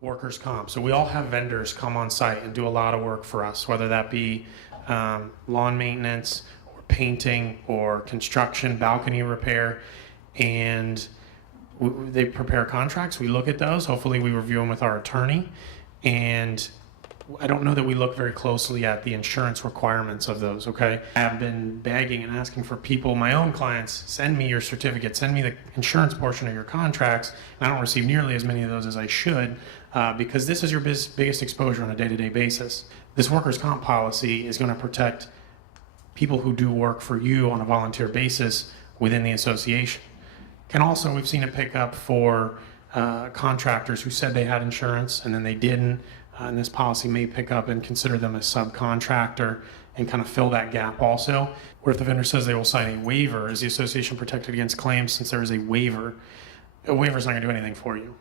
workers' comp. So we all have vendors come on site and do a lot of work for us, whether that be lawn maintenance or painting or construction, balcony repair, and they prepare contracts. We look at those. Hopefully we review them with our attorney. And I don't know that we look very closely at the insurance requirements of those, okay? I have been begging and asking for people, my own clients, send me your certificate, send me the insurance portion of your contracts. And I don't receive nearly as many of those as I should because this is your biggest exposure on a day-to-day basis. This workers' comp policy is going to protect people who do work for you on a volunteer basis within the association. Can also, we've seen it pick up for contractors who said they had insurance and then they didn't. And this policy may pick up and consider them a subcontractor and kind of fill that gap also. Or if the vendor says they will sign a waiver, is the association protected against claims since there is a waiver? A waiver is not going to do anything for you.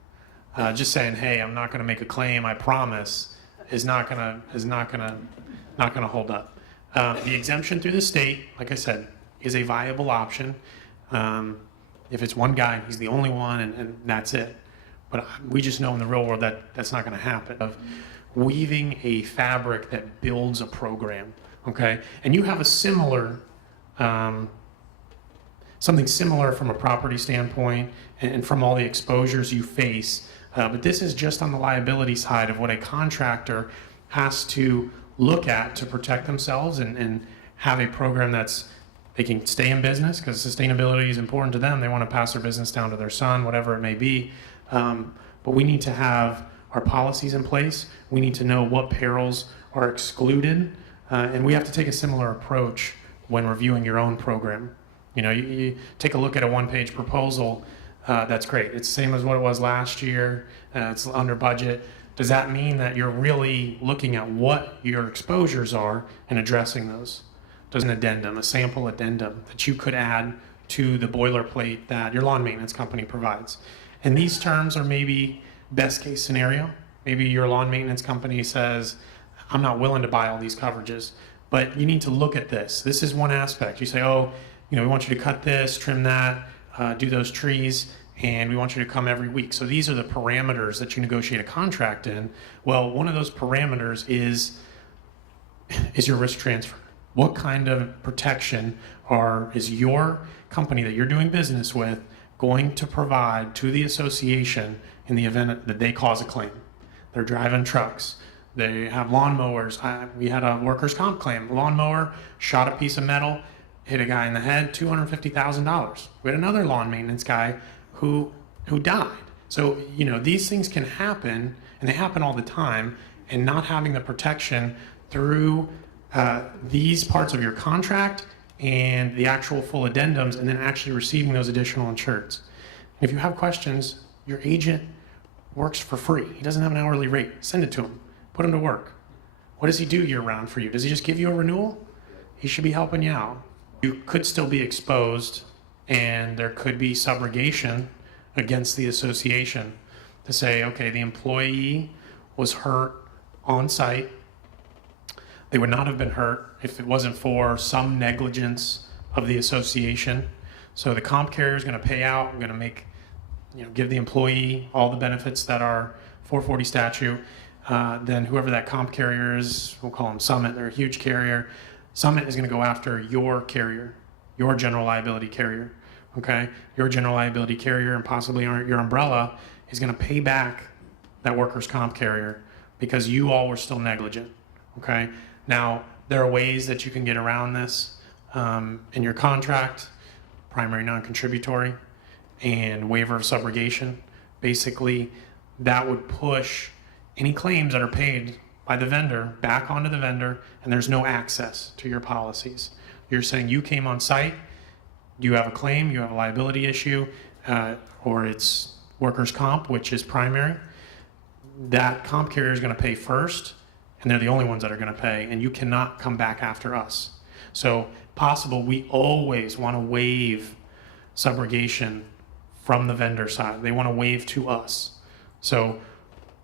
Just saying, hey, I'm not going to make a claim, I promise, is not going to hold up. The exemption through the state, like I said, is a viable option. If it's one guy, he's the only one, and that's it. But we just know in the real world that that's not going to happen. Of weaving a fabric that builds a program, okay? And you have a similar, something similar from a property standpoint and from all the exposures you face. But this is just on the liability side of what a contractor has to look at to protect themselves and have a program that's they can stay in business because sustainability is important to them. They want to pass their business down to their son, whatever it may be. But we need to have our policies in place. We need to know what perils are excluded. And we have to take a similar approach when reviewing your own program. You know, you take a look at a one-page proposal, that's great. It's the same as what it was last year. It's under budget. Does that mean that you're really looking at what your exposures are and addressing those? Does an addendum, a sample addendum that you could add to the boilerplate that your lawn maintenance company provides? And these terms are maybe best case scenario. Maybe your lawn maintenance company says, I'm not willing to buy all these coverages, but you need to look at this. This is one aspect. You say, oh, we want you to cut this, trim that, do those trees, and we want you to come every week. So these are the parameters that you negotiate a contract in. Well, one of those parameters is your risk transfer. What kind of protection is your company that you're doing business with going to provide to the association in the event that they cause a claim? They're driving trucks. They have lawnmowers. We had a workers' comp claim. Lawnmower shot a piece of metal, hit a guy in the head, $250,000. We had another lawn maintenance guy who died. So, these things can happen, and they happen all the time, and not having the protection through these parts of your contract and the actual full addendums, and then actually receiving those additional insureds. If you have questions, your agent works for free. He doesn't have an hourly rate. Send it to him. Put him to work. What does he do year round for you? Does he just give you a renewal? He should be helping you out. You could still be exposed, and there could be subrogation against the association to say, okay, the employee was hurt on site. They would not have been hurt if it wasn't for some negligence of the association. So the comp carrier is going to pay out, going to give the employee all the benefits that are 440 statute. Then whoever that comp carrier is, we'll call them Summit, they're a huge carrier. Summit is going to go after your carrier, your general liability carrier, okay? Your general liability carrier and possibly your umbrella is going to pay back that workers' comp carrier because you all were still negligent, okay? Now, there are ways that you can get around this in your contract, primary non-contributory, and waiver of subrogation. Basically, that would push any claims that are paid by the vendor back onto the vendor, and there's no access to your policies. You're saying you came on site, you have a claim, you have a liability issue, or it's workers' comp, which is primary. That comp carrier is going to pay first, and they're the only ones that are going to pay, and you cannot come back after us. So possible, we always want to waive subrogation from the vendor side. They want to waive to us. So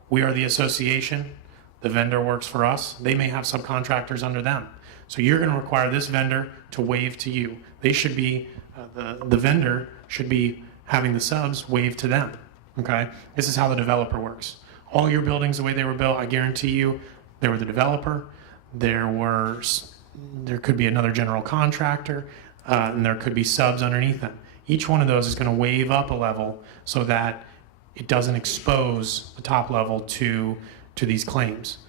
we are the association. The vendor works for us. They may have subcontractors under them. So you're going to require this vendor to waive to you. They should be, the vendor should be having the subs waive to them. Okay? This is how the developer works. all your buildings the way they were built, I guarantee you, there were the developer, there could be another general contractor, and there could be subs underneath them. Each one of those is going to wave up a level so that it doesn't expose the top level to these claims.